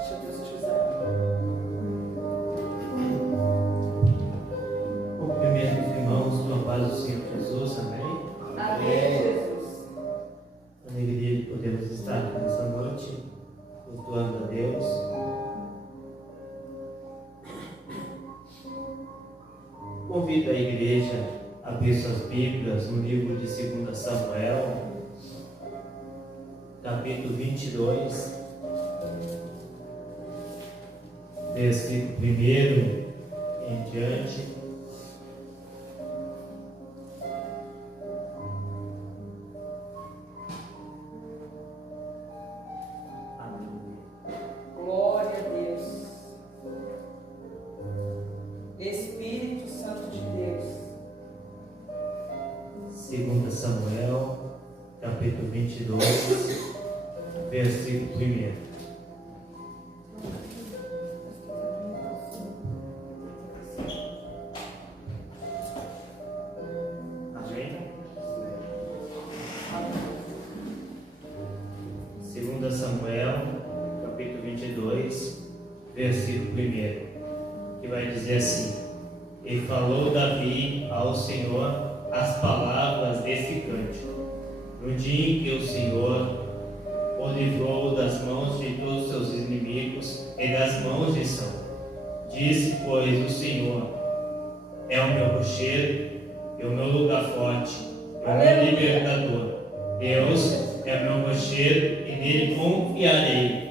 Deixa Deus te usar. Cumprimento os irmãos com a paz do Senhor Jesus, amém? Amém, Jesus. Alegria de podermos estar aqui nessa noite, cultuando a Deus. Convido a igreja a abrir suas Bíblias no livro de 2 Samuel, capítulo 22, versículo 1 em diante. Glória a Deus. Espírito Santo de Deus. 2 Samuel, capítulo 22, versículo 1. Amém? 2 Samuel, capítulo 22, versículo 1, que vai dizer assim: E falou Davi ao Senhor as palavras desse cântico, no dia em que o Senhor o livrou das mãos de todos os seus inimigos e das mãos de Saul. Disse, pois, o Senhor é o meu rochedo e o meu lugar forte, o meu libertador. Deus é o meu rochedo e nele confiarei.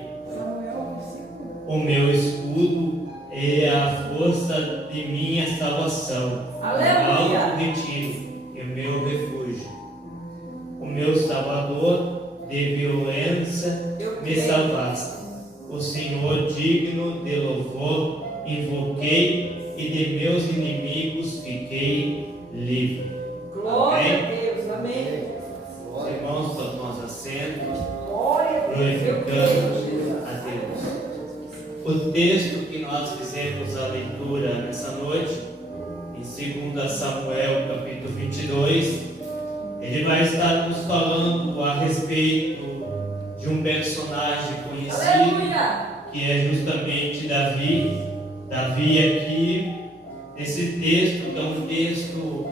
O meu escudo e a força de minha salvação. Aleluia. Alto retiro e o meu refúgio. O meu Salvador de violência me salvaste. O Senhor digno de louvor invoquei e de meus inimigos fiquei livre. Glória Amém? a Deus. Amém. Os irmãos tomam assento, Glória a Deus. glorificando a Deus. O texto que nós fizemos a leitura nessa noite, em 2 Samuel, capítulo 22, ele vai estar nos falando a respeito de um personagem conhecido, Aleluia. que é justamente Davi. Davi aqui, esse texto é um texto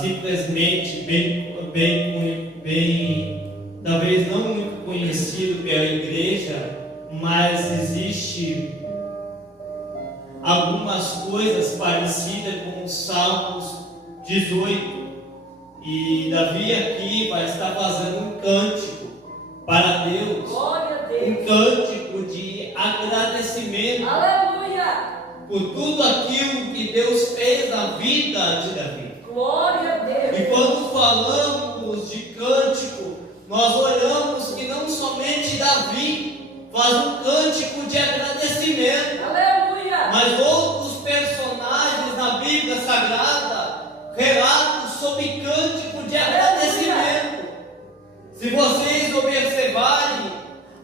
simplesmente bem, talvez não muito conhecido pela igreja, mas existe algumas coisas parecidas com os Salmos 18. E Davi aqui vai estar fazendo um cântico para Deus, Glória a um Deus. cântico de agradecimento Aleluia. por tudo aquilo que Deus fez na vida de Davi. Glória a Deus. E quando falamos de cântico, nós olhamos que não somente Davi faz um cântico de agradecimento, Aleluia. mas outros personagens na Bíblia Sagrada relatam sobre cântico de agradecimento. Se vocês observarem,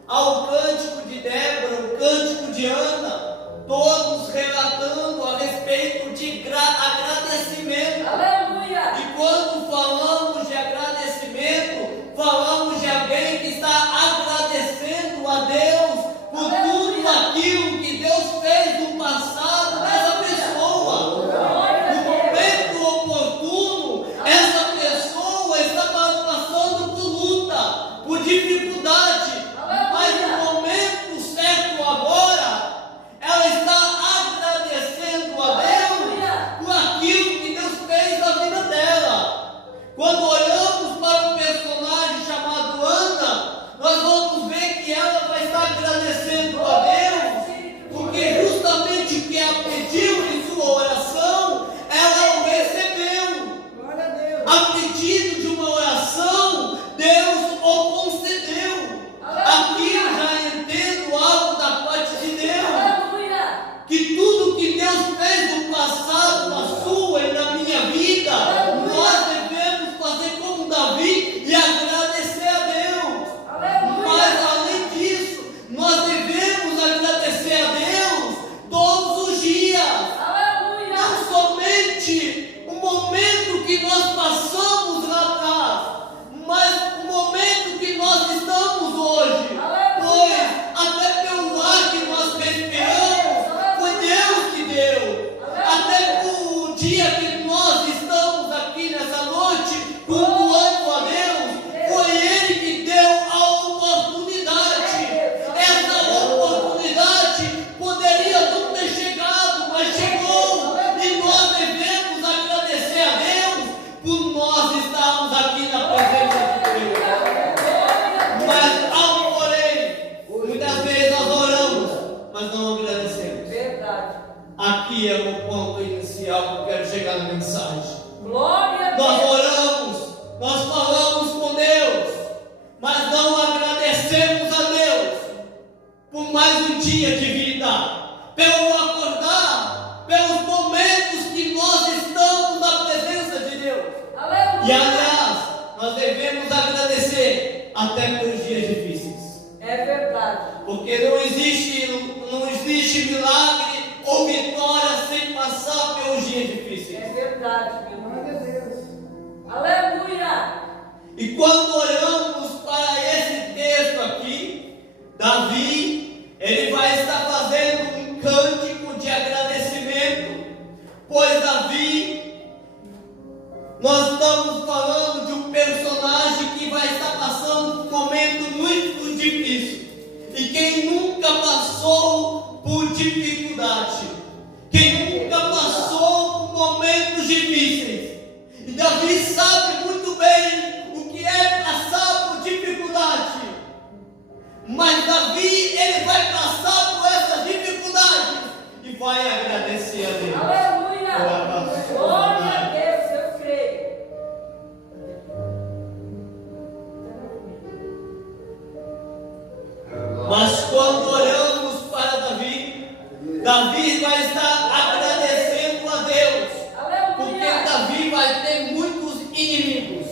ao cântico de Débora, o cântico de Ana, todos relatando a respeito de agradecimento. Aleluia. E quando falamos de agradecimento, falamos de alguém que está agradecendo a Deus por tudo aquilo que Deus fez no passado dessa pessoa. No momento oportuno, essa pessoa estava passando por luta, por dificuldade, mas no momento certo agora, ela está Aqui é o ponto inicial que eu quero chegar na mensagem. Glória a Nós Deus. oramos, nós falamos com Deus, mas não agradecemos a Deus por mais um dia de vida, pelo acordar, pelos momentos que nós estamos na presença de Deus. Aleluia. E aliás, nós devemos agradecer até pelos dias difíceis, É verdade. porque não existe milagre ou vitória sem passar pelos dias difíceis. É verdade, meu Deus. Aleluia. E quando olhamos para esse texto aqui, Davi, ele vai estar fazendo um cântico de agradecimento, pois Davi, nós estamos falando de um personagem que vai estar passando um momento muito difícil. E quem nunca passou por dificuldade, quem nunca passou por momentos difíceis, e Davi sabe muito bem o que é passar por dificuldade. Mas Davi, ele vai passar por essas dificuldades e vai agradecer a Deus. Aleluia. Glória a Deus, eu creio. Mas quando olhamos para Davi, Davi vai estar agradecendo a Deus, porque Aleluia. Davi vai ter muitos inimigos,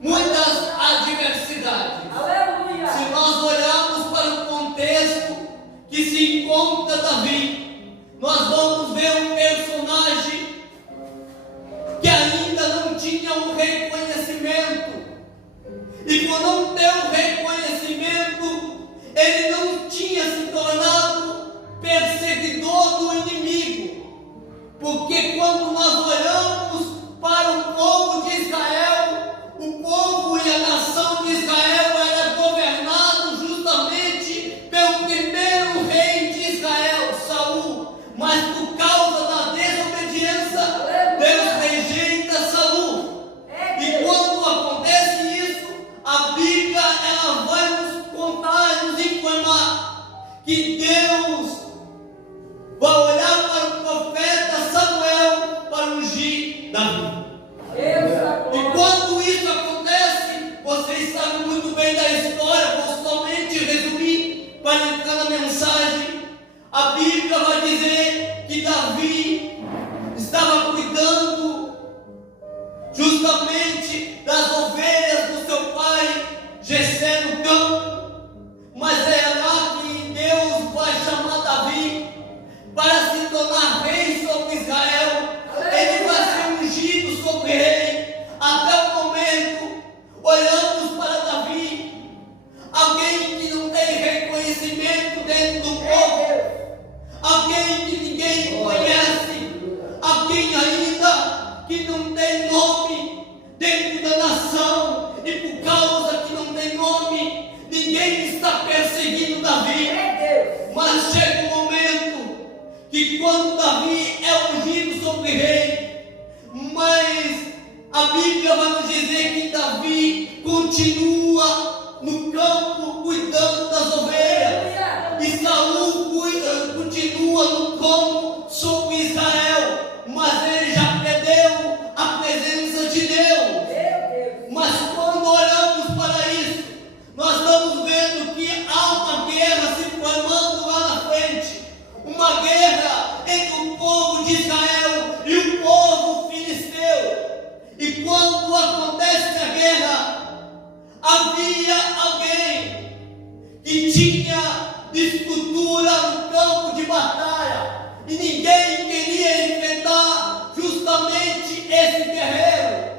muitas adversidades. Aleluia. Se nós olharmos para o contexto que se encontra Davi, nós vamos ver um personagem que ainda não tinha um reconhecimento. E por não ter um reconhecimento, ele não tinha se tornado perseguidor do inimigo. Porque quando nós olhamos para o povo de Israel, o povo e a nação de Israel era governado justamente pelo primeiro rei de Israel, Saul. Mas por causa da desobediência, Deus rejeita Saul. E quando acontece isso, a Bíblia ela vai nos contar e nos informar que Deus vai olhar para o profeta Samuel para ungir Davi. E quando isso acontece, vocês sabem muito bem da história, vou somente resumir para entrar na mensagem. A Bíblia vai dizer que Davi estava cuidando justamente das ovelhas do seu pai, Jessé, no campo. Mas é lá que Deus vai chamar Davi para se tornar rei sobre Israel. Ele vai ser ungido sobre rei. Até o momento, olhamos para Davi, alguém que não tem reconhecimento dentro do povo, alguém que ninguém conhece, alguém ainda que não tem nome dentro da nação, e por causa que não tem nome, ninguém está perseguindo Davi. Mas chega um momento que quando Davi é ungido sobre rei, mas a Bíblia vai nos dizer que Davi continua no campo cuidando das ovelhas, e Saul continua no campo sobre Israel, mas ele já perdeu a presença de Deus. Mas quando olhamos para isso, nós estamos vendo que há uma guerra se formando lá na frente, uma guerra entre o povo de Israel e o povo filisteu. E quando acontece a guerra, havia alguém que tinha estrutura no campo de batalha, e ninguém queria enfrentar justamente esse guerreiro,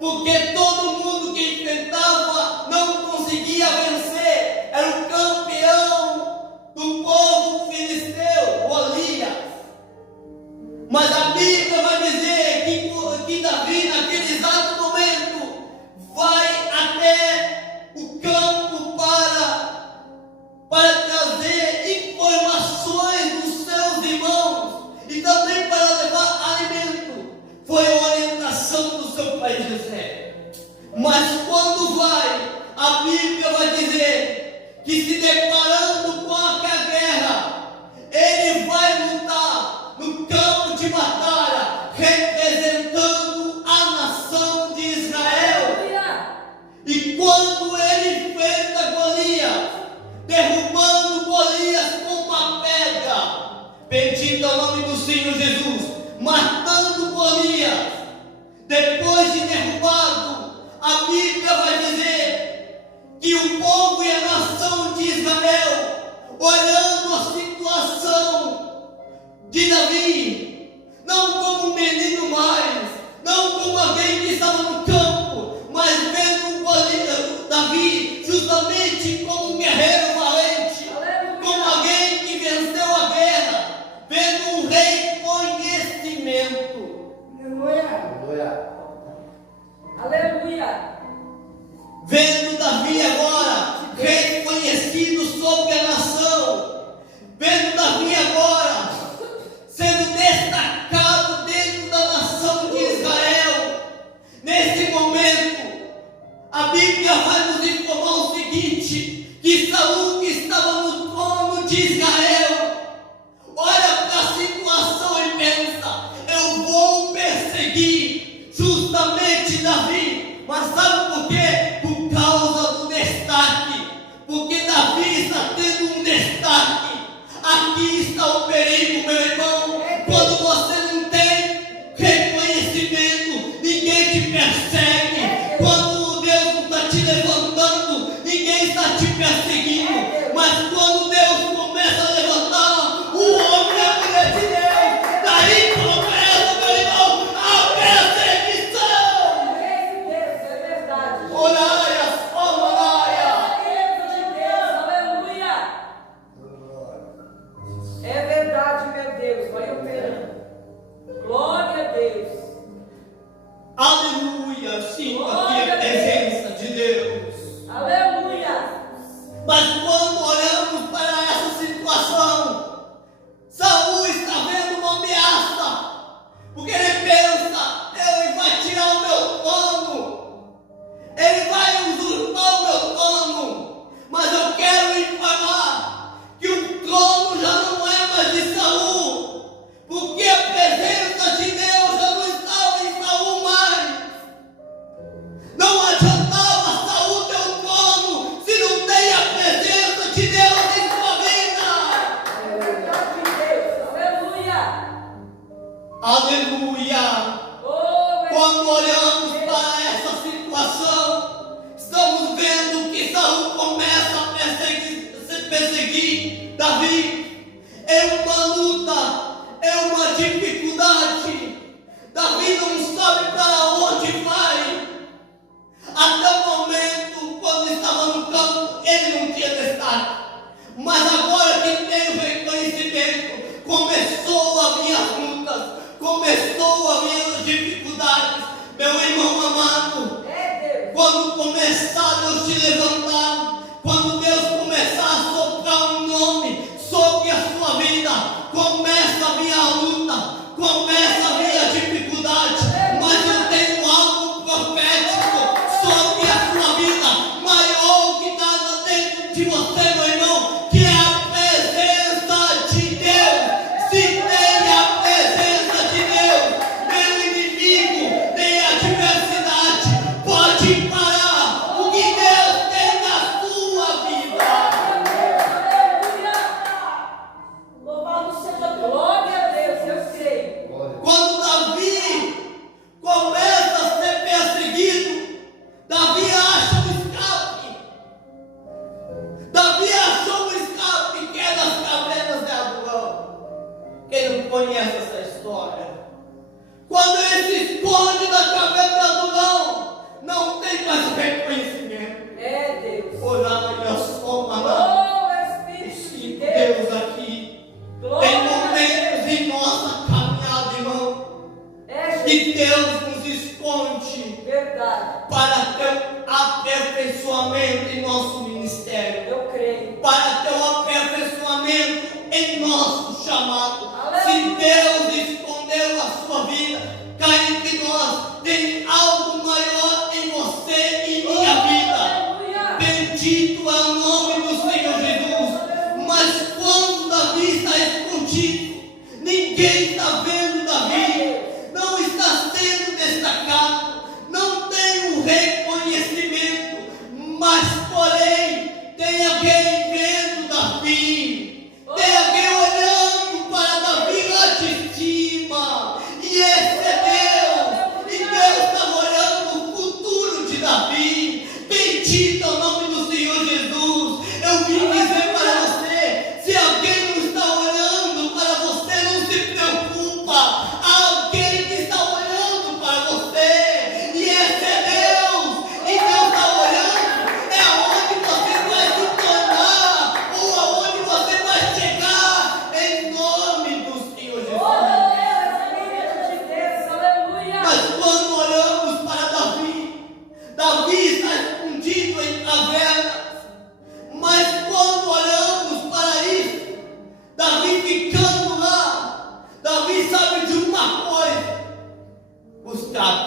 porque todo mundo que enfrentava não conseguia vencer. Era o campeão do povo filisteu, Golias. Mas a Bíblia vai dizer que Davi, naquele exato momento, vai até o campo para trazer informações dos seus irmãos e também para levar alimento. Foi a orientação do seu pai José. Mas quando vai bendito é o nome do Senhor Jesus, matando Golias. Depois de derrubado, a Bíblia vai dizer que o povo e a nação de Israel, olhando a situação de Davi, não como um menino mais, não como alguém que estava no campo, mas vendo Davi justamente como um guerreiro valente, como alguém que venceu a guerra, vendo um reconhecimento. Aleluia. Vendo Davi agora reconhecido sobre a nação, vendo Davi agora sendo destacado dentro da nação de Israel. Nesse momento, a Bíblia vai nos informar o seguinte: que Saul, que estava no trono de Israel, olha para a situação e pensa: eu vou perseguir justamente Davi. Mas sabe por quê? Por causa do destaque. Porque Davi está tendo um destaque. Aqui está o perigo, meu irmão. Quando você não tem reconhecimento, ninguém te persegue. Quando Deus não está te levantando, ninguém está te perseguindo. Mas quando Deus começa a levantar o homem e a mulher de Deus, daí começa, meu irmão, a perseguição. Olaias, olaias. É verdade, meu Deus, vai operando. Glória a Deus. Aleluia, sinto aqui a presença de Deus. Aleluia. Mas quando olhamos para essa situação, Saul está vendo uma ameaça, porque ele pensa: ele vai tirar o meu trono, ele vai usurpar o meu trono. Mas eu quero informar que o trono já não é mais de Saul, porque a presença de Deus já não estava em Saul mais. Não adiantava Saul ter o trono se não tem a presença de Deus em sua vida. É verdade, Deus. Aleluia. Aleluia. Oh, Quando olhamos para essa situação, estamos vendo que Saul começa a perseguir Davi. É uma luta, é uma dificuldade. Davi não sabe para onde vai. Até o momento, quando estava no campo, ele não tinha destaque. Mas agora que tem o reconhecimento, começou a vir as lutas, começou a vir as dificuldades. Meu irmão amado, quando começar Deus te levantar, quando Deus começar a soprar um nome sobre a sua vida, começa a vir a luta, começa a vir a dificuldade. Mas eu tenho algo profético sobre a sua vida, maior que está dentro de você, meu irmão, que é a presença de Deus. Se tem a presença de Deus, meu inimigo, tem adversidade, pode parar o que Deus tem na sua vida. Louvado seja Deus. Glória a Deus, eu creio. Quando Davi começa a ser perseguido, Davi acha um escape. Davi achou um escape que é das cavernas de Adulão. Quem não conhece essa história? Quando ele se esconde da caverna de Adulão, não tem mais reconhecimento. É Deus. Olha só, mano. Oh, Espírito de Deus. Deus aqui. Tem Glória a momentos em nossa caminhada, irmão, É que Deus nos esconde verdade. para ter aperfeiçoamento em nosso ministério, Eu creio. para ter aperfeiçoamento em nosso chamado. Aleluia. Se Deus escondeu a sua vida, cá entre nós tem algo maior em você e minha vida. Aleluia. Bendito é o nome do Senhor Jesus. Mas quando Davi está escondido, ninguém está vendo Davi, não está sendo destacado, não tem um reconhecimento, mas porém tem alguém vendo Davi, tem alguém olhando para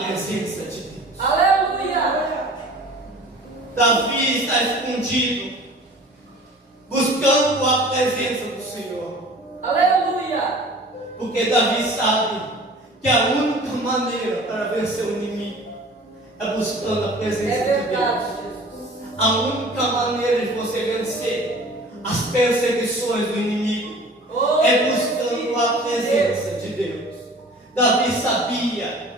presença de Deus. Aleluia. Davi está escondido, buscando a presença do Senhor. Aleluia. Porque Davi sabe que a única maneira para vencer o inimigo é buscando a presença É de Deus. verdade, Jesus. A única maneira de você vencer as perseguições do inimigo Oh, é buscando a presença de Deus. Davi sabia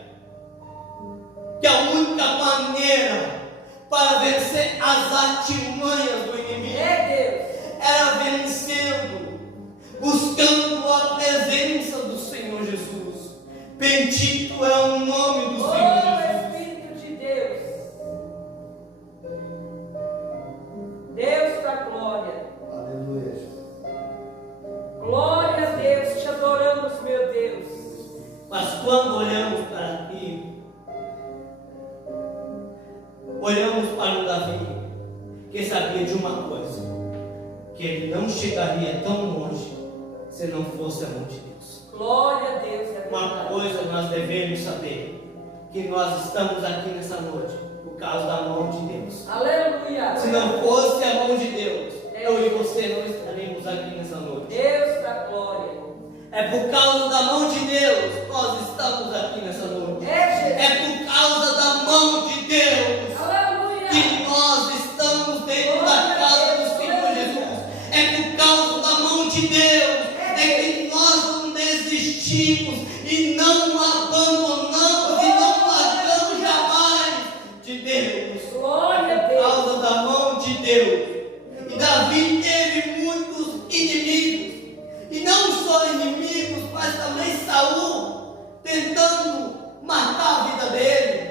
que a única maneira para vencer as artimanhas do inimigo É era vencendo, buscando a presença do Senhor Jesus. Bendito é o nome Deus. do Senhor Oh, Jesus. Espírito de Deus. Deus da glória. Aleluia. Glória a Deus. Te adoramos, meu Deus. Mas quando olhamos para aqui, olhamos para o Davi, que sabia de uma coisa, que ele não chegaria tão longe se não fosse a mão de Deus. Glória a Deus. É Uma verdade. coisa nós devemos saber, que nós estamos aqui nessa noite por causa da mão de Deus. Aleluia. Se não fosse a mão de Deus, eu e você não estaríamos aqui nessa noite. Deus da glória. É por causa da mão de Deus nós estamos aqui nessa noite. É Jesus. É por causa da mão de Deus Aleluia. que nós estamos dentro da casa do Senhor Jesus. É por causa da mão de Deus é que nós não desistimos e não abandonamos e não largamos jamais de Deus. Glória a Por Deus. causa da mão de Deus. E Davi teve muitos inimigos. E não só inimigos, mas também Saul tentando matar a vida dele.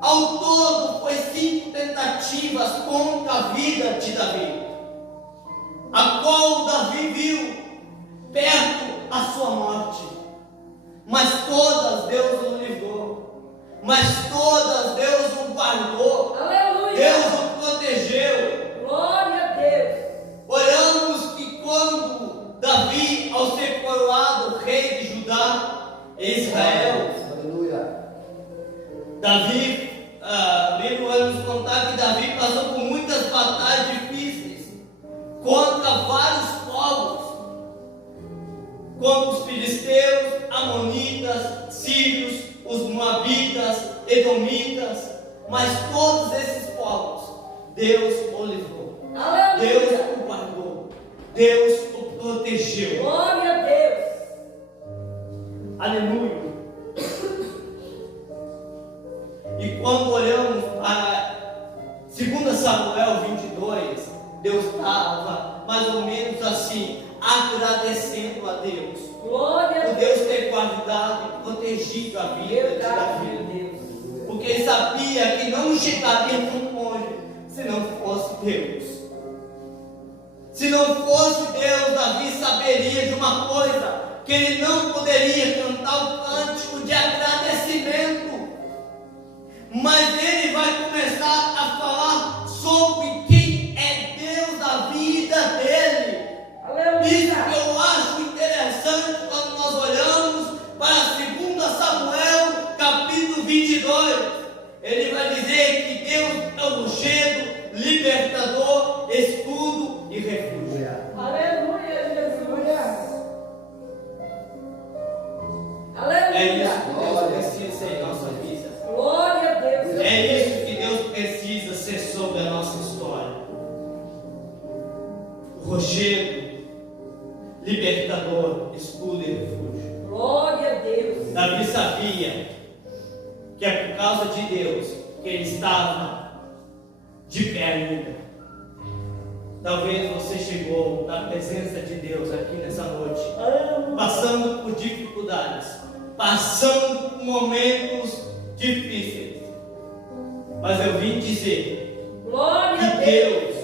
Ao todo foi 5 tentativas contra a vida de Davi, a qual Davi viu perto a sua morte. Mas todas Deus o livrou. Mas todas Deus o guardou. Aleluia. Deus o protegeu. Glória a Deus. Olhamos que quando Davi, ao ser coroado rei de Judá e Israel, Aleluia. Davi, Bíblia vai nos contar que Davi passou por muitas batalhas difíceis contra vários povos, contra os filisteus, amonitas, sírios, os moabitas, edomitas, mas todos esses povos, Deus o livrou. Deus Aleluia. o guardou, Deus o protegeu. Glória a Deus. Aleluia. E quando olhamos para 2 Samuel 22, Deus estava mais ou menos assim, agradecendo a Deus Glória a por Deus. Deus ter guardado e protegido a vida de Verdade, meu Davi. Deus. Porque ele sabia que não chegaria tão longe se não fosse Deus. Se não fosse Deus, Davi saberia de uma coisa, que ele não poderia cantar o cântico de agradecimento. Mas ele vai começar a falar sobre quem é Deus da vida dele. Isso que Aleluia. eu acho interessante quando nós olhamos para 2 Samuel capítulo 22. Ele vai dizer que Deus é o rochedo, libertador, escudo e refúgio. Aleluia, Jesus. É Aleluia. isso que Deus precisa ser em nossa vida. Glória a Deus. É isso que Deus precisa ser sobre a nossa história. O rochedo, libertador, escudo e refúgio. Glória a Deus. Davi sabia que é por causa de Deus que ele estava de pé ainda. Talvez você chegou na presença de Deus aqui nessa noite, passando por dificuldades, passando por momentos difíceis. Mas eu vim dizer Glória a que Deus. Deus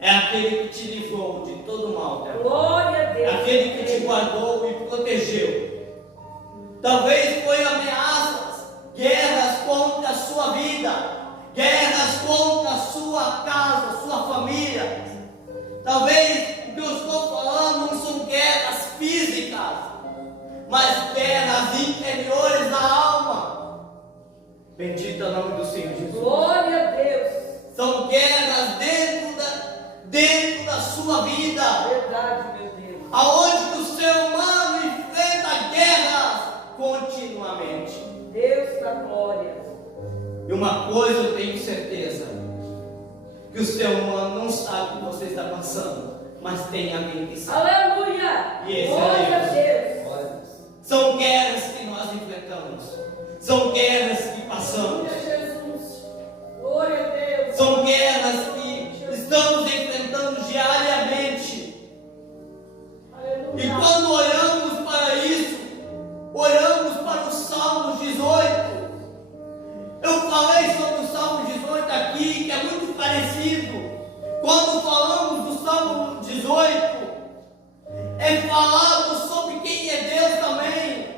é aquele que te livrou de todo mal, né? Glória a Deus. Aquele que te guardou e protegeu. Talvez foi ameaças, guerras contra a sua vida, guerras contra a sua casa, sua família. Talvez o que eu estou falando não são guerras físicas, mas guerras interiores da alma. Bendito é o nome do Senhor Jesus. Glória a Deus. São guerras dentro da sua vida. Verdade, meu Deus. Aonde que o ser humano enfrenta guerras continuamente. Deus da glória. E uma coisa eu tenho certeza, que o ser humano não sabe o que você está passando, mas tem alguém que sabe. Aleluia. E esse Glória é a Deus. São guerras que nós enfrentamos. São guerras que passamos. Glória a Jesus. Glória a Deus. São guerras que estamos enfrentando diariamente. Aleluia. E quando olhamos para isso, olhamos para o Salmo 18. Eu falei sobre o Salmo 18 aqui, que é muito parecido. Quando falamos do Salmo 18, é falado sobre quem é Deus também.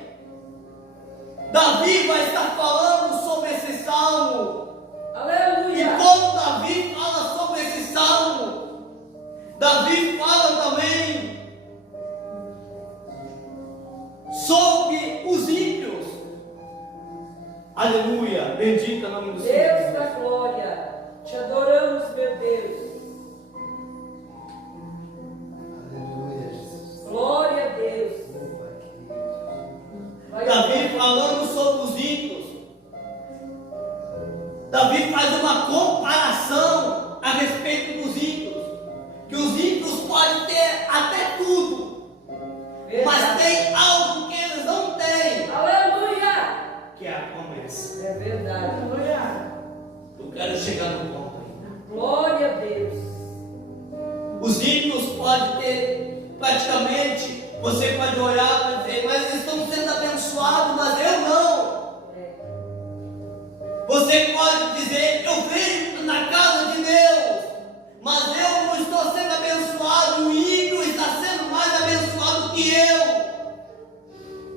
Davi vai estar falando sobre esse salmo. E Aleluia. quando Davi fala sobre esse salmo, Davi fala também sobre os ímpios. Aleluia, bendito é o nome do Senhor. Deus da glória. Te adoramos, meu Deus. Aleluia, Jesus. Glória a Deus. Vai Davi falando sobre os ímpios. Davi faz uma comparação a respeito dos ímpios. Que os ímpios podem ter até tudo, mas tem algo que eles não têm, Aleluia. que é a promessa. É verdade. Aleluia. Eu quero chegar no ponto aí. Glória a Deus. Os ímpios podem ter, praticamente, você pode olhar e dizer, mas eles estão sendo abençoados, mas eu não. Você pode dizer, eu venho na casa de Deus, mas eu não estou sendo abençoado, o ímpio está sendo mais abençoado que eu.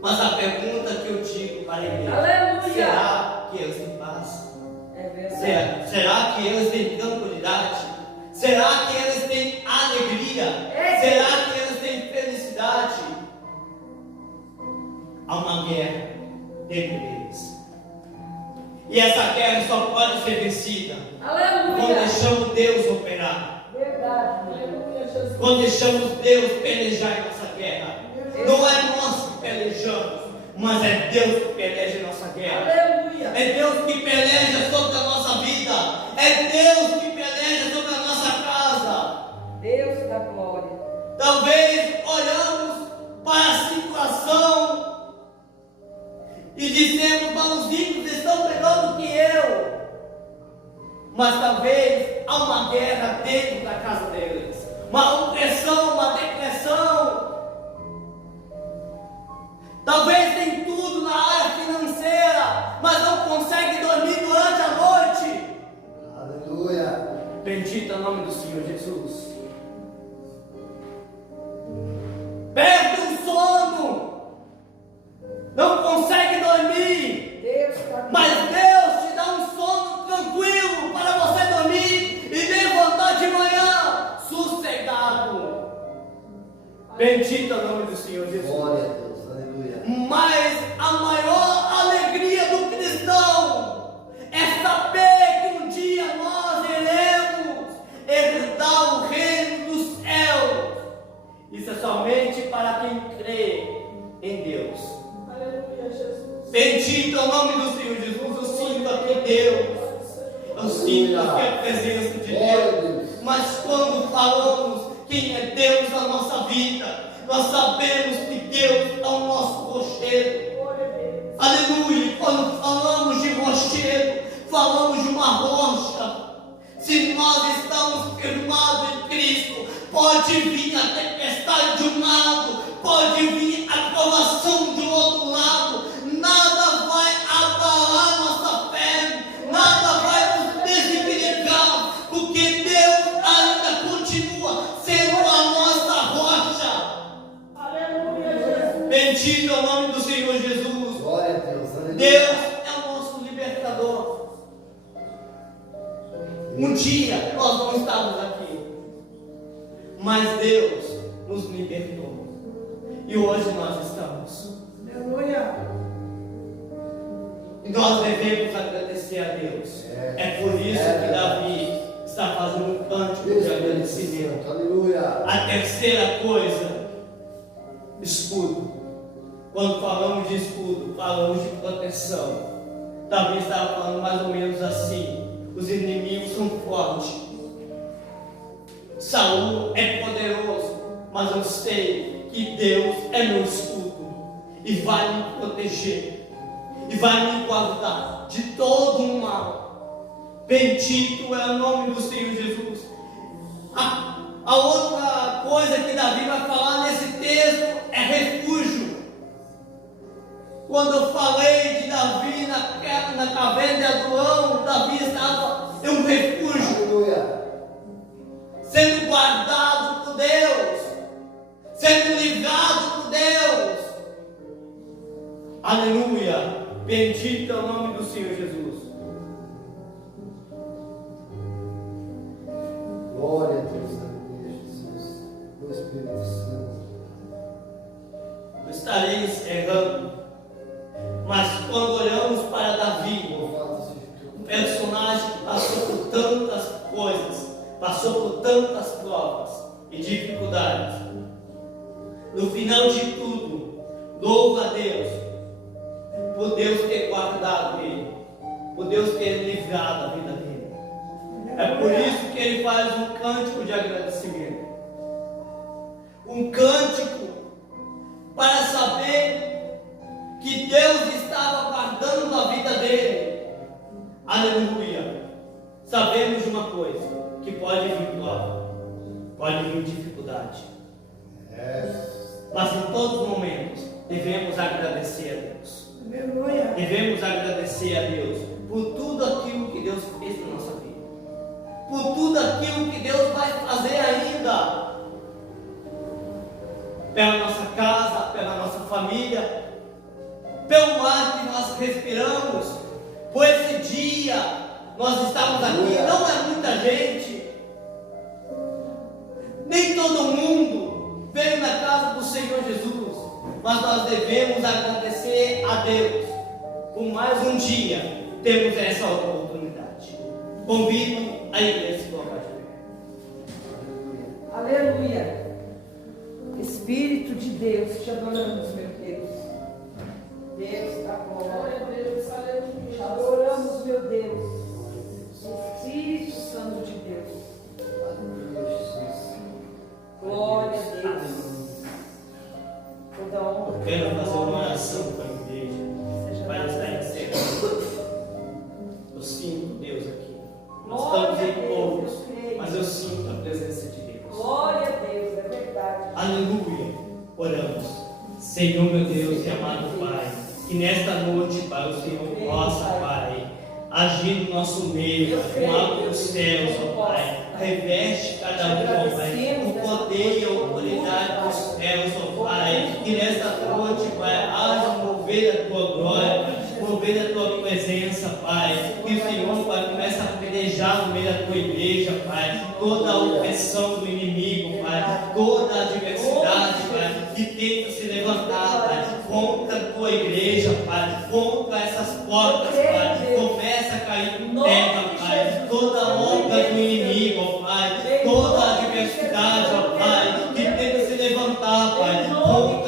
Mas a pergunta que eu digo para a igreja, Aleluia. será que eles têm paz? É verdade. Será que eles têm tranquilidade? Será que eles têm alegria? É. Será que eles têm felicidade? Há uma guerra dentro deles. E essa guerra só pode ser vencida quando Aleluia. deixamos Deus operar. Verdade. Aleluia, Jesus. Quando deixamos Deus pelejar em nossa guerra. Não é nós que pelejamos, mas é Deus que peleja em nossa guerra. Aleluia. É Deus que peleja sobre a nossa vida. É Deus que peleja sobre a nossa casa. Deus da glória. Talvez olhamos para a situação e dizemos, mas os ímpios estão melhor do que eu. Mas talvez há uma guerra dentro da casa deles. Uma opressão, uma depressão. Talvez tem tudo na área financeira, mas não consegue dormir durante a noite. Aleluia. Bendito é o nome do Senhor Jesus. Perde o sono, não consegue dormir, Deus da glória. mas Deus te dá um sono tranquilo para você dormir e levantar de manhã sossegado. Bendito é o nome do Senhor Jesus. Glória a Deus. Aleluia. Mas a maior alegria do cristão é saber que um dia nós iremos herdar o reino dos céus. Isso é somente para quem crê em Deus. Aleluia, Jesus. Bendito é o nome do Senhor Jesus. Eu sinto aqui Deus. Eu sinto aqui a presença de Glória a Deus. Deus. Mas quando falamos quem é Deus na nossa vida, nós sabemos que Deus é o nosso rochedo. Glória a Deus. Aleluia. Quando falamos de rochedo, falamos de uma rocha. Se nós estamos firmados em Cristo, pode vir a tempestade de um lado, pode vir a provação do outro lado, nada vai abalar nossa fé, nada vai nos desequilibrar, porque Deus ainda continua sendo a nossa rocha. Aleluia, Jesus. Bendito é o nome do Senhor Jesus. Glória a Deus. Aleluia. Deus é o nosso libertador. Um dia nós não estávamos aqui, mas Deus nos libertou. E hoje nós estamos. Aleluia. E nós devemos agradecer a Deus. É por isso que Davi está fazendo um cântico de agradecimento. Aleluia. A terceira coisa, escudo. Quando falamos de escudo, falamos de proteção. Davi estava falando mais ou menos assim: os inimigos são fortes. Saul é poderoso, mas eu sei que Deus é meu escudo e vai me proteger e vai me guardar de todo o mal. Bendito é o nome do Senhor Jesus. A outra coisa que Davi vai falar nesse texto é refúgio. Quando eu falei de Davi na caverna de Adulão, Davi estava em um refúgio, Aleluia. sendo guardado por Deus, sendo livrado por Deus. Aleluia. Bendito é o nome do Senhor Jesus. Glória a Deus, aleluia, Jesus. O Espírito Santo. Não estarei encerrando, mas quando olhamos para Davi, um personagem que passou por tantas coisas, passou por tantas provas e dificuldades, no final de tudo, louva a Deus por Deus ter guardado ele, por Deus ter livrado a vida dele. É por isso que ele faz um cântico de agradecimento, um cântico para saber que Deus estava guardando a vida dele. Aleluia. Sabemos de uma coisa, que pode vir prova, pode vir dificuldade, mas em todos os momentos devemos agradecer a Deus. Aleluia. Devemos agradecer a Deus por tudo aquilo que Deus fez na nossa vida, por tudo aquilo que Deus vai fazer ainda pela nossa casa, pela nossa família, pelo ar que nós respiramos, por esse dia nós estamos aqui. Não é muita gente, nem todo mundo veio na casa do Senhor Jesus, mas nós devemos agradecer a Deus por mais um dia termos essa oportunidade. Convido a igreja a se colocar de pé. Aleluia. Espírito de Deus, te adoramos, meu Deus. Deus da glória. Te adoramos, meu Deus. Espírito Santo de Deus. Aleluia, Jesus. Glória a Deus. Toda honra. Eu quero fazer uma oração para a igreja, Seja para estar encerrando. Eu sinto Deus aqui. Nós estamos em poucos, mas eu sinto a presença de Deus. Glória a Deus, é verdade. Aleluia. Oramos. Senhor, meu Deus e amado Pai, que nesta noite, Pai, o Senhor possa, Pai, agir no nosso meio, Pai, com algo dos céus, ó Pai. Reveste cada um, ó Pai, com poder e autoridade dos céus, ó Pai. Que nesta noite, Pai, haja um mover da tua glória, Pai, mover da tua presença, Pai. Que o Senhor, Pai, comece a pelejar no meio da tua igreja, Pai. Toda a opressão do inimigo, Pai, toda a adversidade, Pai, que tenta se levantar, Pai, contra a tua igreja, Pai, contra essas portas, Pai, começa a cair por terra, Pai, toda a obra do inimigo, ó Pai, toda a adversidade, ó Pai, que tenta se levantar, Pai, contra